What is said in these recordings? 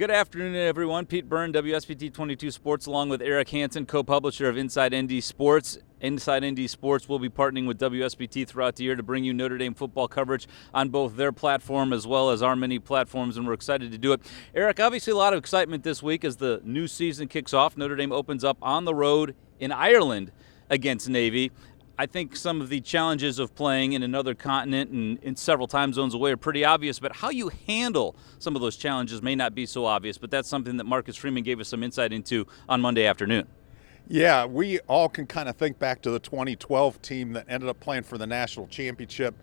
Good afternoon, everyone. Pete Byrne, WSBT-22 Sports, along with Eric Hansen, co-publisher of Inside ND Sports. Inside ND Sports will be partnering with WSBT throughout the year to bring you Notre Dame football coverage on both their platform as well as our many platforms, and we're excited to do it. Eric, obviously a lot of excitement this week as the new season kicks off. Notre Dame opens up on the road in Ireland against Navy. I think some of the challenges of playing in another continent and in several time zones away are pretty obvious, but how you handle some of those challenges may not be so obvious, but that's something that Marcus Freeman gave us some insight into on Monday afternoon. Yeah, we all can kind of think back to the 2012 team that ended up playing for the national championship,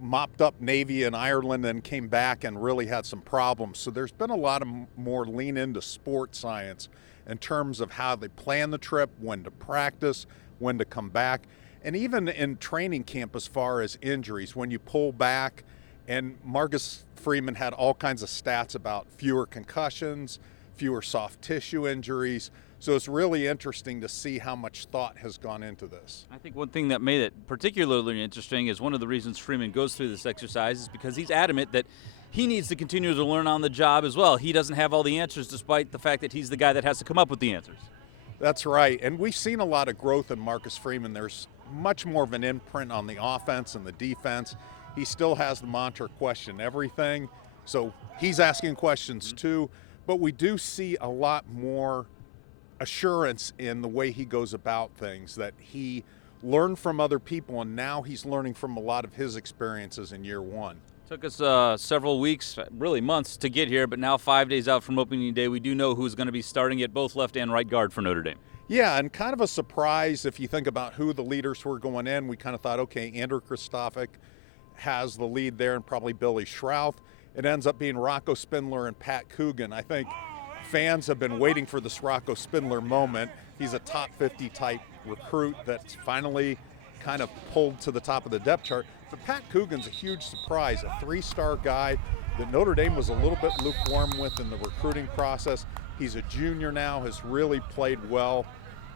mopped up Navy in Ireland, and came back and really had some problems. So there's been a lot of more lean into sports science in terms of how they plan the trip, when to practice, when to come back. And even in training camp, as far as injuries, when you pull back, and Marcus Freeman had all kinds of stats about fewer concussions, fewer soft tissue injuries. So it's really interesting to see how much thought has gone into this. I think one thing that made it particularly interesting is one of the reasons Freeman goes through this exercise is because he's adamant that he needs to continue to learn on the job as well. He doesn't have all the answers, despite the fact that he's the guy that has to come up with the answers. That's right, and we've seen a lot of growth in Marcus Freeman. There's much more of an imprint on the offense and the defense. He still has the mantra, question everything, so he's asking questions too, but we do see a lot more assurance in the way he goes about things, that he learned from other people, and now he's learning from a lot of his experiences in year one. Took us several weeks, really months, to get here, but now 5 days out from opening day, we do know who's going to be starting at both left and right guard for Notre Dame. Yeah, and kind of a surprise if you think about who the leaders were going in. We kind of thought, okay, Andrew Kristofic has the lead there, and probably Billy Schrouth. It ends up being Rocco Spindler and Pat Coogan. I think fans have been waiting for this Rocco Spindler moment. He's a top 50 type recruit that's finally kind of pulled to the top of the depth chart. But Pat Coogan's a huge surprise, a three-star guy that Notre Dame was a little bit lukewarm with in the recruiting process. He's a junior now, has really played well.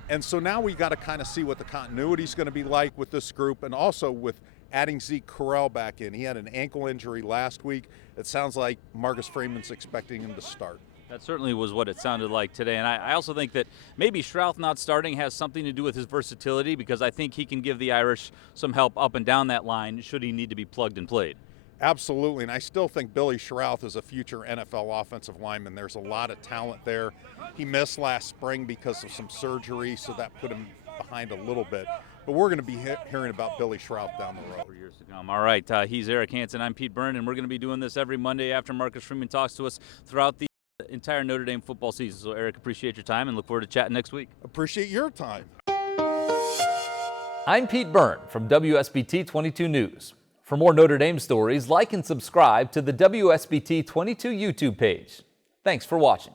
And so now we got to kind of see what the continuity is going to be like with this group, and also with adding Zeke Correll back in. He had an ankle injury last week. It sounds like Marcus Freeman's expecting him to start. That certainly was what it sounded like today. And I also think that maybe Schrouth not starting has something to do with his versatility, because I think he can give the Irish some help up and down that line should he need to be plugged and played. Absolutely, and I still think Billy Schrouth is a future NFL offensive lineman. There's a lot of talent there. He missed last spring because of some surgery, so that put him behind a little bit. But we're going to be hearing about Billy Schrouth down the road. For years to come. All right, he's Eric Hansen. I'm Pete Byrne, and we're going to be doing this every Monday after Marcus Freeman talks to us throughout the entire Notre Dame football season. So, Eric, appreciate your time and look forward to chatting next week. Appreciate your time. I'm Pete Byrne from WSBT-22 News. For more Notre Dame stories, like and subscribe to the WSBT-22 YouTube page. Thanks for watching.